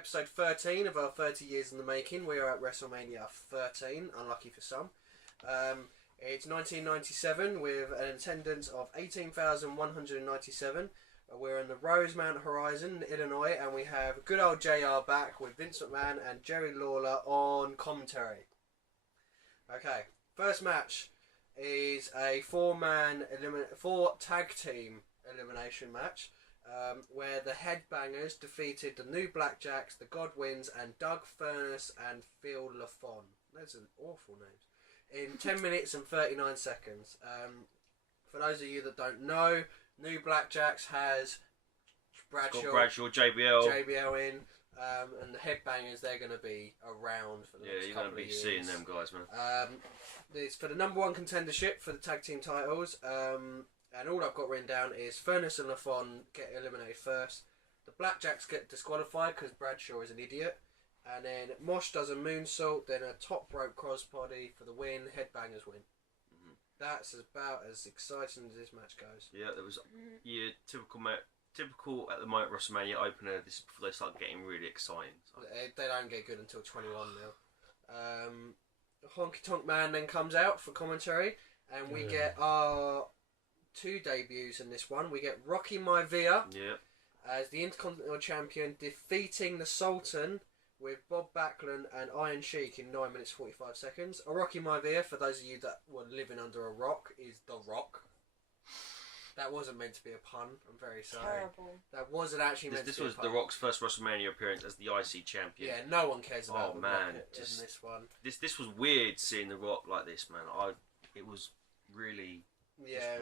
episode 13 of our 30 years in the making. We are at Wrestlemania 13, unlucky for some. It's 1997 with an attendance of 18,197. We're in the Rosemount Horizon, Illinois, and we have good old JR back with Vince McMahon and Jerry Lawler on commentary. Okay, first match is a four tag team elimination match. Where the Headbangers defeated the New Blackjacks, the Godwins, and Doug Furnace and Phil LaFon. Those are awful names. In 10 minutes and 39 seconds. For those of you that don't know, New Blackjacks has Bradshaw, JBL in, and the Headbangers, they're going to be around for the next you're couple going to be of years. seeing them guys, man. It's for the number one contendership for the tag team titles. And all I've got written down is Furnace and LaFon get eliminated first. The Blackjacks get disqualified because Bradshaw is an idiot. And then Mosh does a moonsault, then a top rope crossbody for the win. Headbangers win. Mm-hmm. That's about as exciting as this match goes. Yeah, there was typical at the moment Wrestlemania opener. This is before they start getting really exciting. So. They don't get good until 21 now. Honky Tonk Man then comes out for commentary, and we get our two debuts in this one. We get Rocky Maivia as the Intercontinental Champion, defeating the Sultan with Bob Backlund and Iron Sheik in 9 minutes 45 seconds. Rocky Maivia, for those of you that were living under a rock, is The Rock. That wasn't meant to be a pun. I'm very sorry. Terrible. That wasn't actually meant to be a pun. This was The Rock's first WrestleMania appearance as the IC champion. Yeah, no one cares about The Rock in just this one. This was weird seeing The Rock like this, man. It was really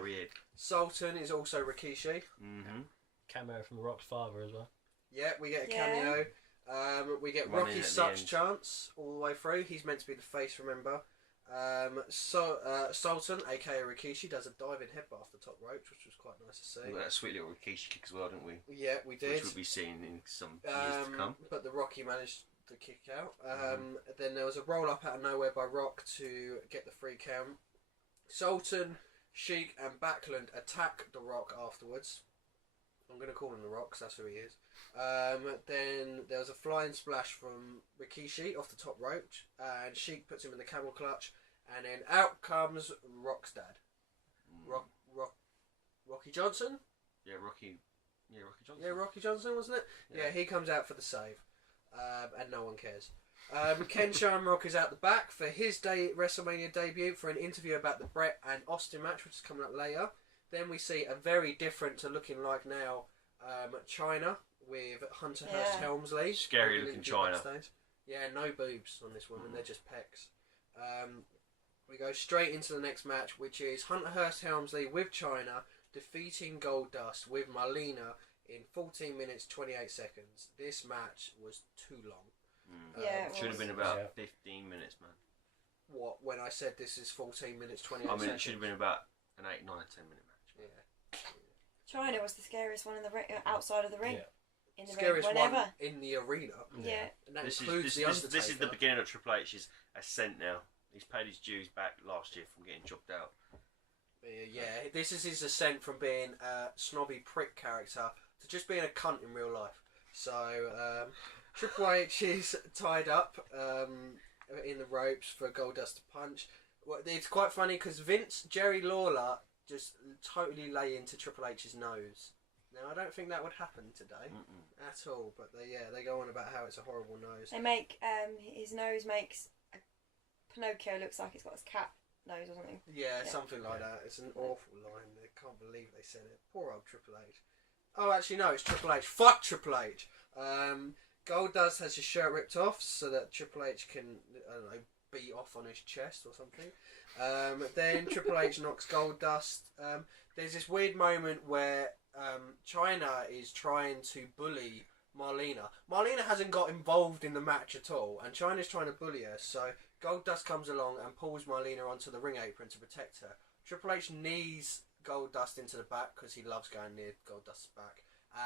weird. Sultan is also Rikishi. Mm-hmm. Cameo from The Rock's father as well. Yeah, we get a cameo. We get Rocky Such Chance all the way through. He's meant to be the face, remember. Sultan, aka Rikishi, does a diving headbutt off the top rope, which was quite nice to see. We got that sweet little Rikishi kick as well, didn't we? Yeah, we did. Which we'll be seeing in some years to come. But the Rocky managed to kick out. Then there was a roll up out of nowhere by Rock to get the free count. Sultan, Sheik, and Backlund attack the Rock afterwards. I'm going to call him the Rock because that's who he is. Then there was a flying splash from Rikishi off the top rope, and Sheik puts him in the camel clutch, and then out comes Rock's dad, Rocky Johnson. Rocky Johnson. Yeah, Rocky Johnson, wasn't it? Yeah, he comes out for the save, and no one cares. Ken Shamrock is out the back for his WrestleMania debut for an interview about the Bret and Austin match, which is coming up later. Then we see a very different to looking like now China with Hunter Hearst Helmsley. Scary looking China. Backstage. Yeah, no boobs on this woman, they're just pecs. We go straight into the next match, which is Hunter Hearst Helmsley with China defeating Goldust with Marlena in 14 minutes 28 seconds. This match was too long. It should have been about 15 minutes, man. What, when I said this is 14 minutes 28 seconds? seconds? It should have been about an 8, 9, 10 minute match. Yeah. China was the scariest one in the outside of the ring. In the scariest ring, whenever. one in the arena. Yeah. And that This includes the Undertaker. this is the beginning of Triple H's ascent now. He's paid his dues back last year from getting chopped out. Yeah, this is his ascent from being a snobby prick character to just being a cunt in real life. So, Triple H is tied up in the ropes for Goldust to punch. Well, it's quite funny because Jerry Lawler just totally lay into Triple H's nose. Now, I don't think that would happen today at all, but they go on about how it's a horrible nose. They make, his nose makes, Pinocchio looks like it's got his cat nose or something. Yeah, something like that. It's an awful line. I can't believe they said it. Poor old Triple H. Oh, actually, no, it's Triple H. Fuck Triple H. Goldust has his shirt ripped off so that Triple H can, I don't know, beat off on his chest or something. Then Triple H knocks Goldust. There's this weird moment where China is trying to bully Marlena. Marlena hasn't got involved in the match at all, and China's trying to bully her, so Goldust comes along and pulls Marlena onto the ring apron to protect her. Triple H knees Goldust into the back because he loves going near Goldust's back,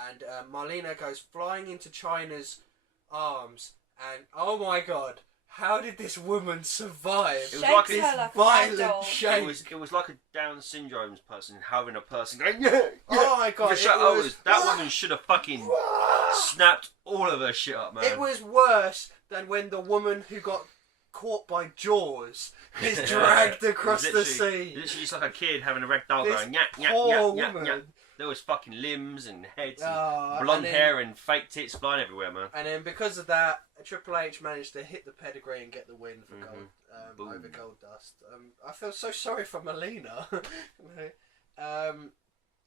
and Marlena goes flying into China's arms, and oh my god, how did this woman survive? It was like this violent shape. It was like a Down syndrome person having a person going, Oh my god! that woman should have fucking snapped all of her shit up, man. It was worse than when the woman who got caught by Jaws is dragged across the sea. Literally just like a kid having a red dog This going, yap, yap, poor yap, yap, woman. yap. There was fucking limbs and heads and And blonde then- hair and fake tits flying everywhere, man. And then because of that, Triple H managed to hit the pedigree and get the win for Boom. over Goldust. I feel so sorry for Melina.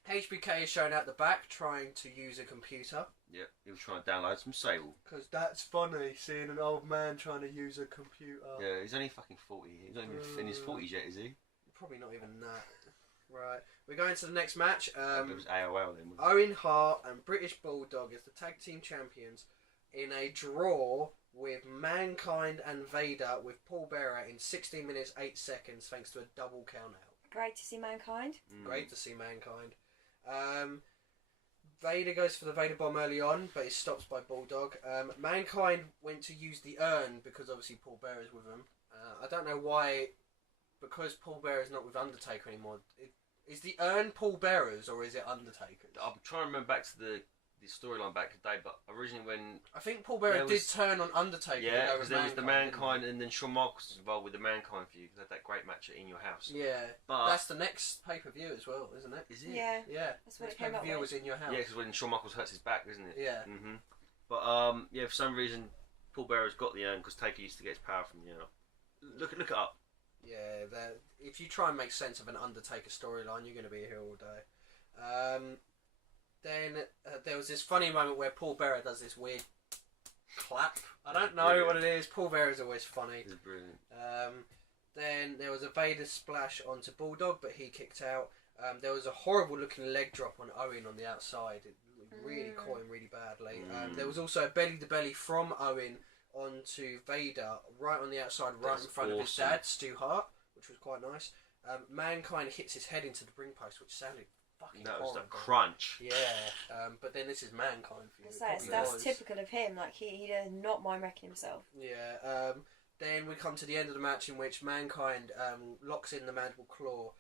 HBK is shown out the back trying to use a computer. Yep, he was trying to download some Sable. Because that's funny, seeing an old man trying to use a computer. Yeah, he's only fucking 40. He's not even in his 40s yet, is he? Probably not even that. Right, we're going to the next match. It was AOL then. Owen Hart and British Bulldog as the tag team champions in a draw with Mankind and Vader with Paul Bearer in 16 minutes 8 seconds thanks to a double count out. Great to see Mankind. Great to see Mankind. Vader goes for the Vader bomb early on, but is stopped by Bulldog. Mankind went to use the urn because obviously Paul Bearer's with him. I don't know why, because Paul Bearer's not with Undertaker anymore. Is the urn Paul Bearer's or is it Undertaker's? I'm trying to remember back to the storyline back today, but originally when... I think Paul Bearer did turn on Undertaker. Yeah, because there was the Mankind, Mankind, and then Shawn Michaels was involved with the Mankind feud. They had that great match at In Your House. Yeah, but that's the next pay-per-view as well, isn't it? Is it? Yeah. Yeah, That's what next it came up pay-per-view with. was In Your House. Yeah, because when Shawn Michaels hurts his back, isn't it? Yeah. But yeah, for some reason, Paul Bearer's got the urn because Taker used to get his power from the urn. Look it up. Yeah, if you try and make sense of an Undertaker storyline, you're going to be here all day. Then there was this funny moment where Paul Bearer does this weird clap. I don't know Brilliant. what it is. Paul Bearer is always funny. It's brilliant. Then there was a Vader splash onto Bulldog, but he kicked out. There was a horrible looking leg drop on Owen on the outside. It really caught him really badly. There was also a belly to belly from Owen onto Vader right on the outside, right in front of his dad, Stu Hart, which was quite nice. Mankind hits his head into the ring post, which sounded fucking That was horrible. the crunch. Yeah, but then this is Mankind for you. It probably That's was. typical of him. Like he does not mind wrecking himself. Yeah. Then we come to the end of the match in which Mankind locks in the mandible claw,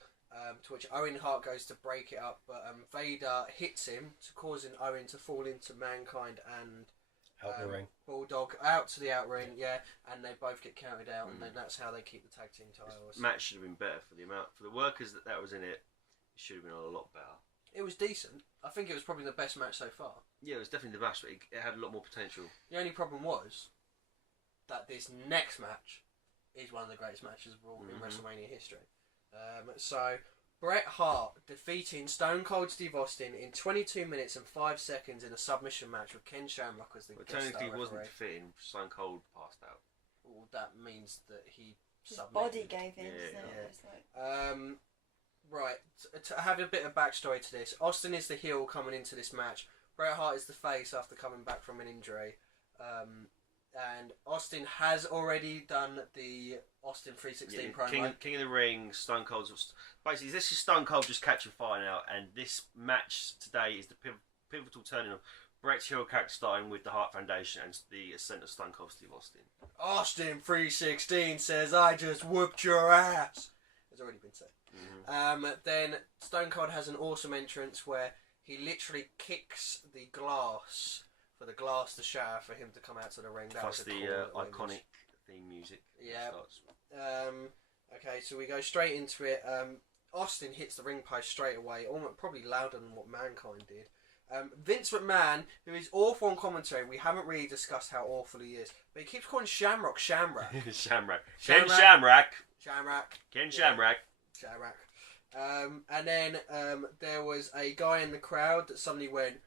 to which Owen Hart goes to break it up, but Vader hits him, causing Owen to fall into Mankind and Out the ring. Bulldog out to the out ring, and they both get counted out, and then that's how they keep the tag team titles. This match should have been better for the workers that was in it. It should have been a lot better. It was decent. I think it was probably the best match so far. Yeah, it was definitely the best, but it had a lot more potential. The only problem was that this next match is one of the greatest matches of all in WrestleMania history. So, Bret Hart defeating Stone Cold Steve Austin in 22 minutes and 5 seconds in a submission match with Ken Shamrock as the But guest star technically, referee. wasn't defeating. Stone Cold passed out. Well, that means that he His submitted. body gave in. Yeah, So yeah. it's like, Right, to have a bit of backstory to this, Austin is the heel coming into this match. Bret Hart is the face after coming back from an injury. And Austin has already done the Austin 316 promo. King of the Ring, Stone Cold's... Basically, this is Stone Cold just catching fire now, and this match today is the pivotal turning of Bret's heel character starting with the Hart Foundation and the ascent of Stone Cold Steve Austin. Austin 316 says, "I just whooped your ass." It's already been said. Then Stone Cold has an awesome entrance where he literally kicks the glass for the glass to shatter for him to come out to the ring. That Plus was a the cool little iconic image. theme music. Yeah. Starts. Okay, so we go straight into it. Austin hits the ring post straight away, almost probably louder than what Mankind did. Vince McMahon, who is awful on commentary, we haven't really discussed how awful he is, but he keeps calling Shamrock Shamrock. Shamrock. Shamrock. Ken Shamrock. Shamrock. Ken Yeah. Shamrock. Shamrock. And then there was a guy in the crowd that suddenly went,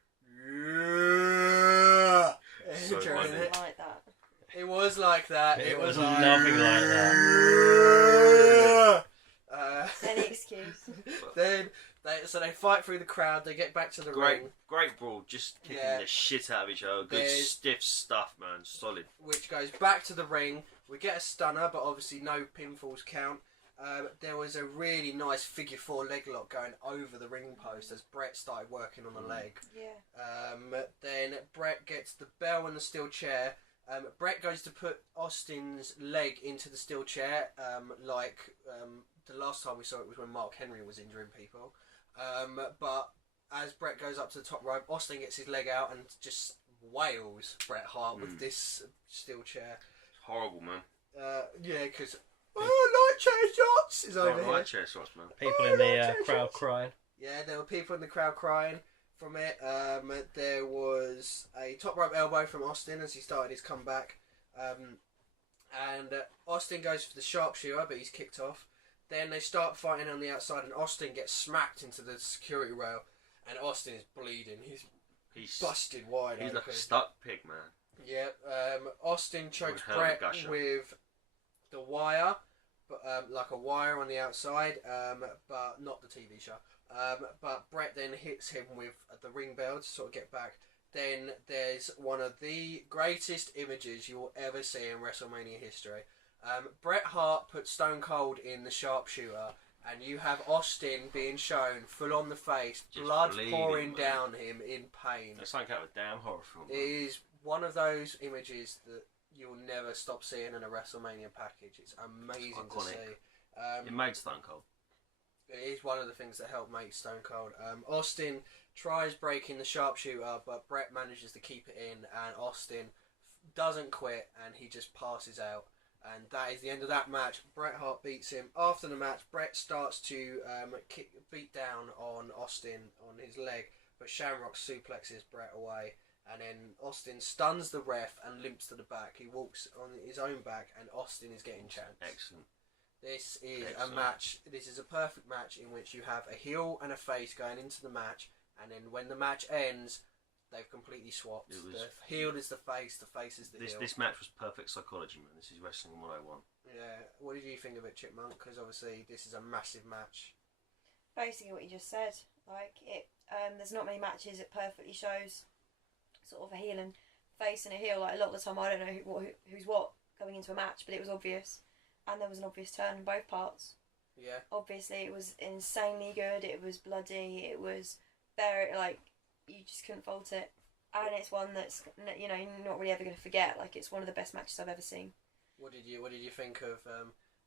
yeah. So during funny. it. like that. It was like that. It was was like, nothing like that. Any excuse. Then they fight through the crowd. They get back to the ring, Great brawl, just kicking Yeah. the shit out of each other. Good There's- stiff stuff, man. Solid. which goes back to the ring. We get a stunner, but obviously no pinfalls count. There was a really nice figure four leg lock going over the ring post as Bret started working on the leg. Yeah. Then Bret gets the bell and the steel chair. Bret goes to put Austin's leg into the steel chair, the last time we saw it was when Mark Henry was injuring people. But as Bret goes up to the top rope, Austin gets his leg out and just wails Bret Hart with this steel chair. Horrible, man. Yeah, because light chair shots is over here. Light chair shots, man. People in the crowd crying. Yeah, there were people in the crowd crying from it. There was a top rope elbow from Austin as he started his comeback. And Austin goes for the sharpshooter, but he's kicked off. Then they start fighting on the outside, and Austin gets smacked into the security rail. And Austin is bleeding. He's busted wide He's open. like a stuck pig, man. Yeah. Austin chokes Hell of a Bret gusher. with the wire, but like a wire on the outside, but not the TV show. But Bret then hits him with the ring bell to sort of get back. Then there's one of the greatest images you will ever see in WrestleMania history. Bret Hart put Stone Cold in the sharpshooter, and you have Austin being shown full on the face, Just blood bleeding, pouring man. down him in pain. That's like out of a damn horror film. It is one of those images that you'll never stop seeing in a WrestleMania package. It's amazing to iconic. see. It made Stone Cold. It is one of the things that helped make Stone Cold. Austin tries breaking the sharpshooter, but Bret manages to keep it in, and Austin doesn't quit, and he just passes out. And that is the end of that match. Bret Hart beats him. After the match, Bret starts to beat down on Austin on his leg, but Shamrock suplexes Bret away. And then Austin stuns the ref and limps to the back. He walks on his own back, and Austin is getting chants. Excellent. This is Excellent. a match. This is a perfect match in which you have a heel and a face going into the match, and then when the match ends, they've completely swapped. The heel is the face is the heel. This match was perfect psychology, man. This is wrestling 101. Yeah. What did you think of it, Chipmunk? Because obviously this is a massive match. Basically, what you just said. Like it, there's not many matches that perfectly shows sort of a heel and face and a heel. Like a lot of the time, I don't know who's what going into a match, but it was obvious. And there was an obvious turn in both parts. Yeah. Obviously, it was insanely good. It was bloody. It was very, like, you just couldn't fault it. And it's one that's, you know, you're not really ever going to forget. Like, it's one of the best matches I've ever seen. What did you think of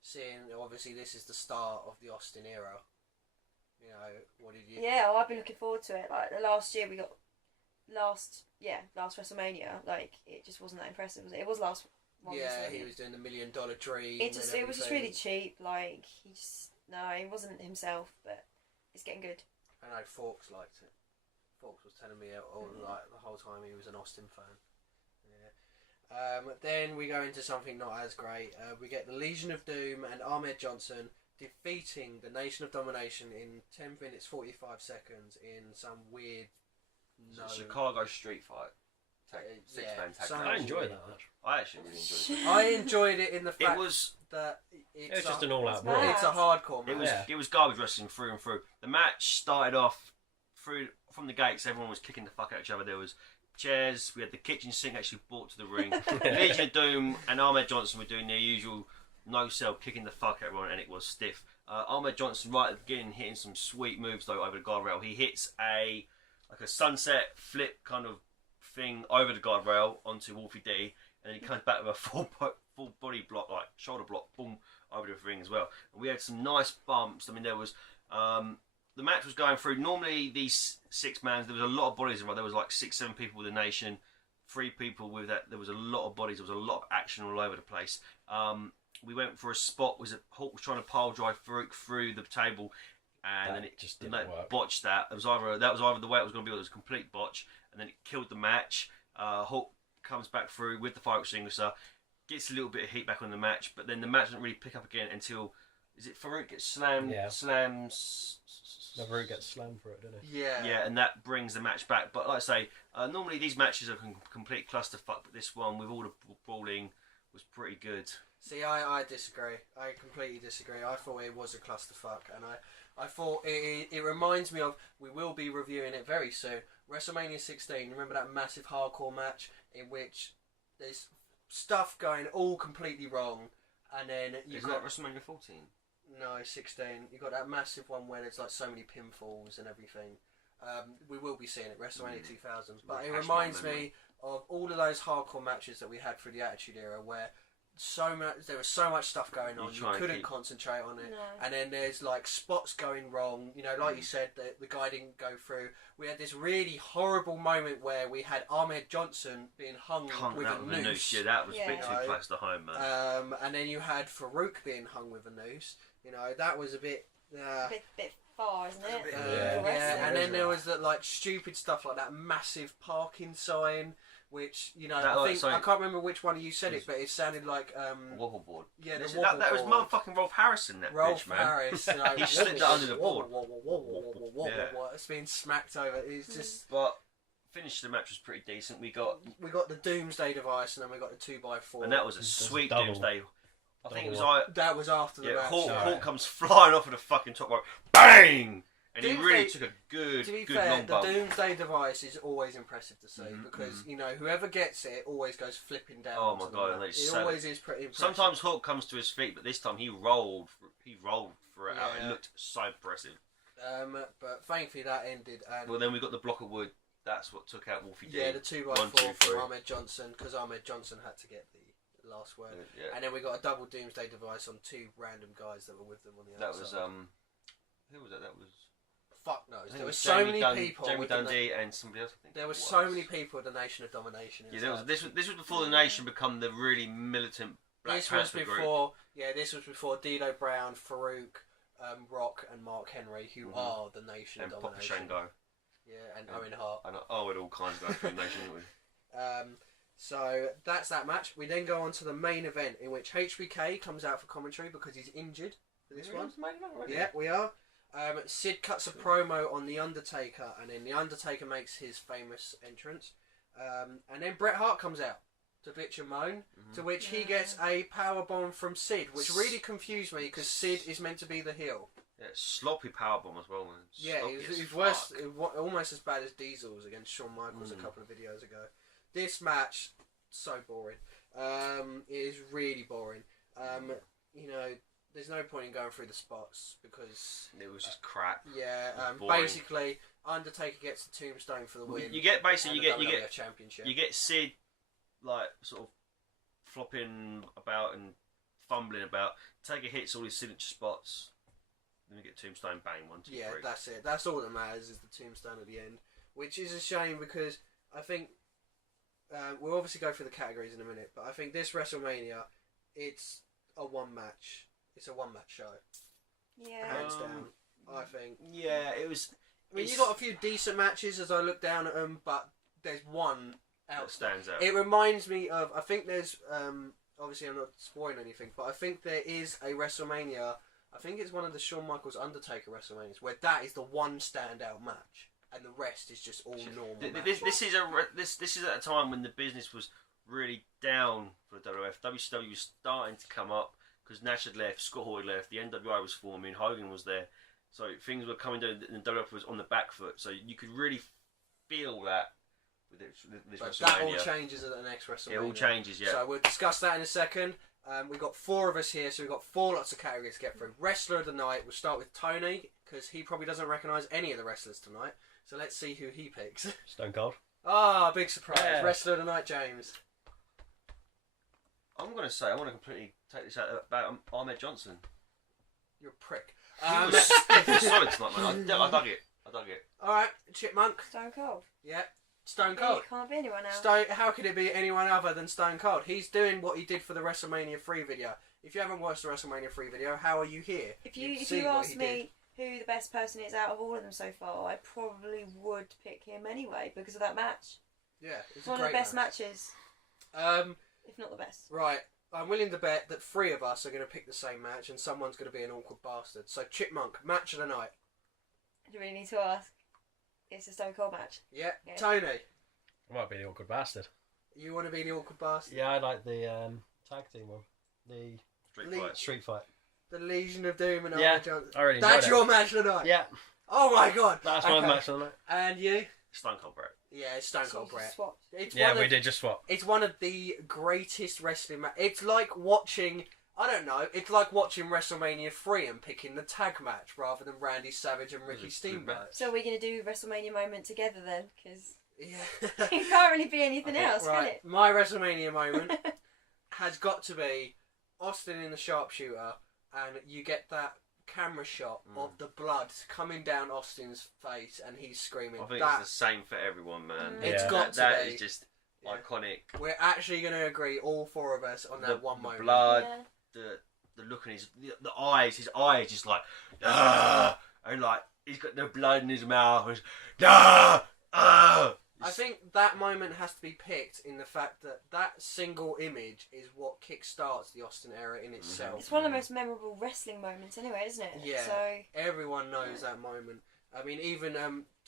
seeing? Obviously, this is the start of the Austin era. You know, what did you? Yeah, well, I've been looking forward to it. Like the last year we got last WrestleMania. Like it just wasn't that impressive. Was it? It was last. Yeah, he was doing the $1 Million Dream. It was just really cheap. Like he wasn't himself. But it's getting good. I know Forks liked it. Forks was telling me like the whole time he was an Austin fan. Yeah. Then we go into something not as great. We get the Legion of Doom and Ahmed Johnson defeating the Nation of Domination in 10 minutes 45 seconds in some weird Chicago street fight. Six-man tag. some- I enjoyed that match. I actually really enjoyed it. I enjoyed it in the fact It was that It was just an all-out It's brawl. mad. it's a hardcore match. it was garbage wrestling through and through. The match started off from the gates. Everyone was kicking the fuck out of each other. There was chairs. We had the kitchen sink actually brought to the ring. Legion of Doom and Ahmed Johnson were doing their usual no-sell, kicking the fuck out of everyone, and it was stiff. Ahmed Johnson right at the beginning hitting some sweet moves though over the guardrail. He hits a sunset flip kind of thing over the guardrail onto Wolfie D, and then he comes back with a full body block, like shoulder block, boom, over the ring as well. And we had some nice bumps. I mean, there was the match was going through. Normally these 6 man, there was a lot of bodies involved. There was like 6-7 people with the Nation, 3 people with that. There was a lot of bodies. There was a lot of action all over the place. We went for a spot. Hawk was trying to pile drive through the table, and then it just didn't work. Botched that. It was either the way it was going to be, or it was a complete botch, and then it killed the match. Hawk comes back through with the fire extinguisher, gets a little bit of heat back on the match, but then the match doesn't really pick up again until Farouk gets slammed. Yeah. Slams. Navarro gets slammed for it, didn't he? Yeah. And that brings the match back. But like I say, normally these matches are complete clusterfuck, but this one with all the brawling was pretty good. See, I disagree. I completely disagree. I thought it was a clusterfuck, and I thought it reminds me of, we will be reviewing it very soon, WrestleMania 16. Remember that massive hardcore match in which there's stuff going all completely wrong, and then Isn't that WrestleMania 14? No, 16. You got that massive one where there's like so many pinfalls and everything. We will be seeing it WrestleMania 2000, but it reminds me of all of those hardcore matches that we had through the Attitude Era, where there was so much stuff going on. You couldn't concentrate on it. No. And then there's like spots going wrong. You know, like you said, the guy didn't go through. We had this really horrible moment where we had Ahmed Johnson being hung with a noose. Yeah, that was a bit too close to home, man. And then you had Farouk being hung with a noose. You know, that was a bit far, isn't it? Yeah. And then there was that like stupid stuff like that massive parking sign. Which, you know, I can't remember which one of you said it, but it sounded like... wobble board. Yeah, that was motherfucking Rolf Harrison, that bitch, man. Harris, you know, he slipped that under the board. It's being smacked over. It's just... But finish the match was pretty decent. We got the Doomsday device, and then we got the 2x4. And that was a sweet Doomsday. I think it was that was after the match. Hart comes flying off of the fucking top rope. Bang! And he really took a good long bump. The Doomsday device is always impressive to see because you know whoever gets it always goes flipping down. Oh my god! It always is pretty impressive. Sometimes Hawk comes to his feet, but this time he rolled for it out. It looked so impressive. But thankfully that ended. And well, then we got the block of wood. That's what took out Wolfie D. Yeah, the 2x4 from Ahmed Johnson because Ahmed Johnson had to get the last word. Yeah. And then we got a double Doomsday device on 2 random guys that were with them on the outside. That was who was that? That was. Fuck knows. There were so many people. Jamie Dundee and somebody else. I think there were so many people at the Nation of Domination. Yeah, this was before the Nation become the really militant Black Panther group. This was before Dido Brown, Farouk, Rock, and Mark Henry, who are the Nation of Domination. And Papa Shango. Yeah, and Owen Hart. And Owen all kinds of guys from the Nation, didn't we? So that's that match. We then go on to the main event in which HBK comes out for commentary because he's injured for this one. Yeah, we are. Sid cuts a promo on The Undertaker, and then The Undertaker makes his famous entrance. And then Bret Hart comes out to bitch and moan, to which he gets a powerbomb from Sid, which really confused me because Sid is meant to be the heel. Yeah, sloppy powerbomb as well, man. Yeah, he's worse, almost as bad as Diesel's against Shawn Michaels a couple of videos ago. This match, so boring. It is really boring. You know, there's no point in going through the spots because it was just crap. Yeah, basically, Undertaker gets the tombstone for the win. You get championship. You get Sid like sort of flopping about and fumbling about. Taker hits all his signature spots. Then we get tombstone, bang, 1, 2, 3. That's it. That's all that matters is the tombstone at the end, which is a shame because I think we'll obviously go through the categories in a minute, but I think this WrestleMania, it's a one-match show. Yeah. Hands down, I think. Yeah, it was. I mean, you got a few decent matches as I look down at them, but there's one that stands out. It reminds me of. I think there's. Obviously, I'm not spoiling anything, but I think there is a WrestleMania. I think it's one of the Shawn Michaels Undertaker WrestleManias where that is the one standout match, and the rest is just all normal. This is at a time when the business was really down for the WWF. WCW was starting to come up. Because Nash had left, Scott Hall had left, the NWI was forming, Hogan was there, so things were coming down, and WWF was on the back foot. So you could really feel that with this WrestleMania. That all changes at the next WrestleMania. It all changes, yeah. So we'll discuss that in a second. We've got 4 of us here, so we've got 4 lots of categories to get through. Wrestler of the night, we'll start with Tony, because he probably doesn't recognise any of the wrestlers tonight. So let's see who he picks. Stone Cold. Ah, big surprise. Yeah. Wrestler of the night, James. I'm going to say, I want to completely take this out about Ahmed Johnson. You're a prick. He was solid tonight, man. I dug it. Alright, Chipmunk. Stone Cold. Yeah, Stone Cold. It can't be anyone else. How could it be anyone other than Stone Cold? He's doing what he did for the WrestleMania 3 video. If you haven't watched the WrestleMania 3 video, how are you here? If you ask me who the best person is out of all of them so far, I probably would pick him anyway because of that match. Yeah, it's one of the best matches. If not the best. Right. I'm willing to bet that 3 of us are going to pick the same match and someone's going to be an awkward bastard. So, Chipmunk, match of the night. Do you really need to ask? It's a Stone Cold match. Yeah. Tony. I might be the awkward bastard. You want to be the awkward bastard? Yeah, I like the tag team one. The Street Fight. The Legion of Doom and yeah, Ahmed Johnson. I really That's your match of the night? Yeah. Oh my god. That's my match of the night. And you? Stone Cold Bret. Yeah, it's Stone Cold Bret. We did just swap. It's one of the greatest wrestling matches. It's like watching, I don't know, it's like watching WrestleMania 3 and picking the tag match rather than Randy Savage and Ricky Steamboat. So we're going to do WrestleMania moment together then? Because it can't really be anything else, right. can it? My WrestleMania moment has got to be Austin in the sharpshooter, and you get that camera shot of the blood coming down Austin's face, and he's screaming. I think it's the same for everyone, man. It's got to that be. is just iconic. We're actually going to agree, all four of us, on that one moment. The blood, the look in the eyes, his eyes just like, and like he's got the blood in his mouth. And I think that moment has to be picked in the fact that that single image is what kickstarts the Austin era in itself. It's one of the most memorable wrestling moments anyway, isn't it? Yeah, so everyone knows that moment. I mean, even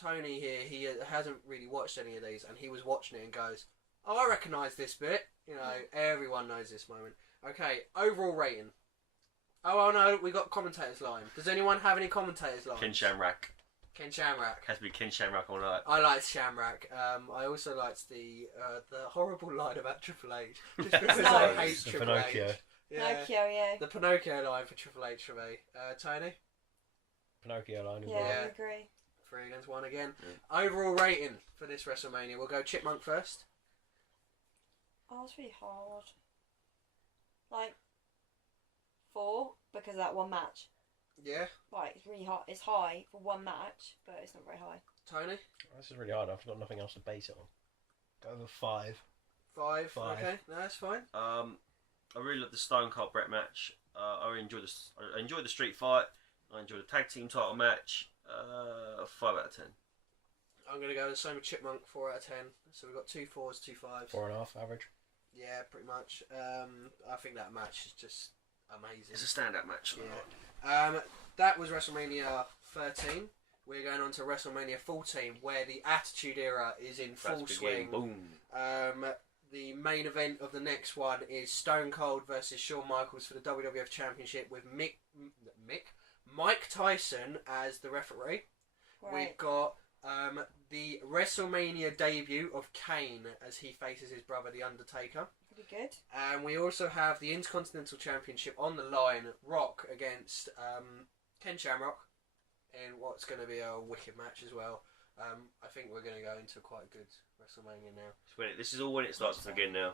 Tony here, he hasn't really watched any of these, and he was watching it and goes, "Oh, I recognise this bit." You know, everyone knows this moment. Okay, overall rating. Oh no, we got commentators line. Does anyone have any commentators line? Ken Shamrock. Ken Shamrock. Has to be Ken Shamrock all night. I liked Shamrock. I also liked the horrible line about Triple H. Just because I hate Triple Pinocchio. H. Yeah. Pinocchio, yeah. The Pinocchio line for Triple H for me. Tony? Pinocchio line as Yeah, well. I agree. 3-1 again. Overall rating for this WrestleMania. We'll go Chipmunk first. Oh, it's really hard. Like 4 because of that one match. Yeah. Like it's really high. It's high for one match, but it's not very high. Tony? This is really hard. I've got nothing else to base it on. Go over 5. 5. 5. Okay, no, that's fine. I really love the Stone Cold Bret match. I enjoyed the street fight. I enjoyed the tag team title match. 5 out of 10. I'm going to go the same with Chipmunk, 4 out of 10. So we've got 2 4s, 2 5s. 4.5 average. Yeah, pretty much. I think that match is just amazing. It's a standout match. Yeah. That was WrestleMania 13. We're going on to WrestleMania 14, where the Attitude Era is in full swing. Boom. The main event of the next one is Stone Cold versus Shawn Michaels for the WWF Championship with Mike Tyson as the referee. Right. We've got the WrestleMania debut of Kane as he faces his brother, The Undertaker. Pretty good. And we also have the Intercontinental Championship on the line, Rock against Ken Shamrock, in what's going to be a wicked match as well. I think we're going to go into quite a good WrestleMania now. This is all when it starts again now.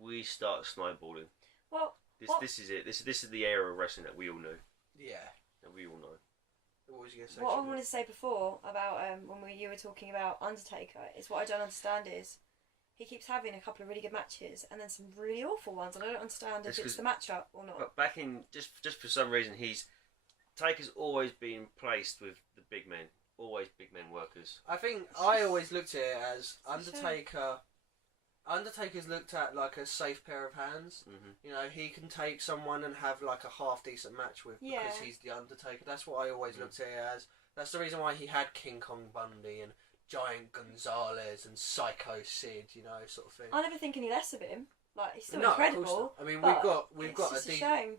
We start snowballing. Well, this is it. This is the era of wrestling that we all know. Yeah. That we all know. What was you going to say? what I wanted to say before about when you were talking about Undertaker is what I don't understand is he keeps having a couple of really good matches and then some really awful ones. And I don't understand if it's the matchup or not. But back in just for some reason, Taker's always been placed with the big men. Always big men workers. I think I always looked at it as Undertaker. Undertaker's looked at like a safe pair of hands. Mm-hmm. You know, he can take someone and have like a half decent match with because he's the Undertaker. That's what I always looked at it as. That's the reason why he had King Kong Bundy and Giant Gonzalez and Psycho Sid. You know, sort of thing. I never think any less of him. Like he's still No, incredible. of course not. I mean, we've got a it's just a shame.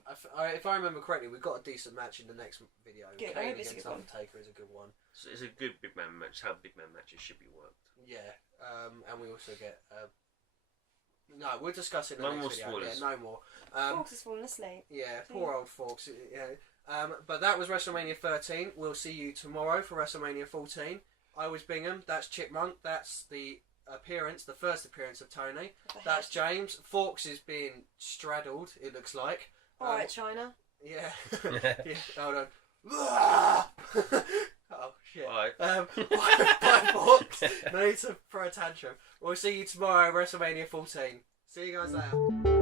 If I remember correctly, we've got a decent match in the next video. Good, Kane I hope it's a against good one. Undertaker is a good one. So it's a good big man match. How big man matches should be worked. Yeah, and we also get. No, we'll discuss it in the No next more video. spoilers. Yeah, no more. Fox has fallen asleep. Yeah, poor old Fox. Yeah. But that was WrestleMania 13. We'll see you tomorrow for WrestleMania 14. I was Bingham. That's Chipmunk. That's the first appearance of Tony. That's James. Forks is being straddled, it looks like. Alright, China. Yeah. Yeah. Hold on. Oh, shit. Alright. Bye, Forks. No need to throw a tantrum. We'll see you tomorrow, WrestleMania 14. See you guys later.